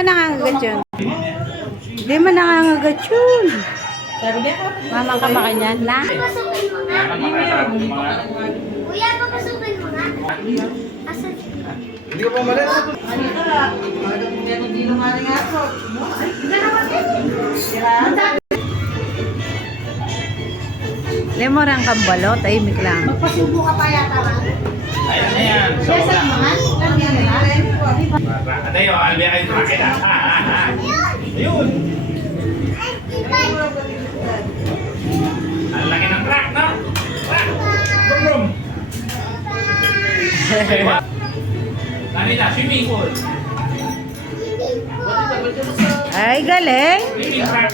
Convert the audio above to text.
man nangangagat yun. Hindi man nangangagat yun. Mama ka pa kanyan, na? Papasukin mo nga. Kuya, papasukin mo nga. Asan? Hindi ko pa mali. Lemorang kambalot, ay miklang. Magpasubo ka pa yata ba? Ayan na yan. Yes, ang mga. Atayo, albi ay tumakit. Ayun. Ang laki ng truck, no? Brum, brum. Kanina, swimming pool. Ay, galing. Swimming truck.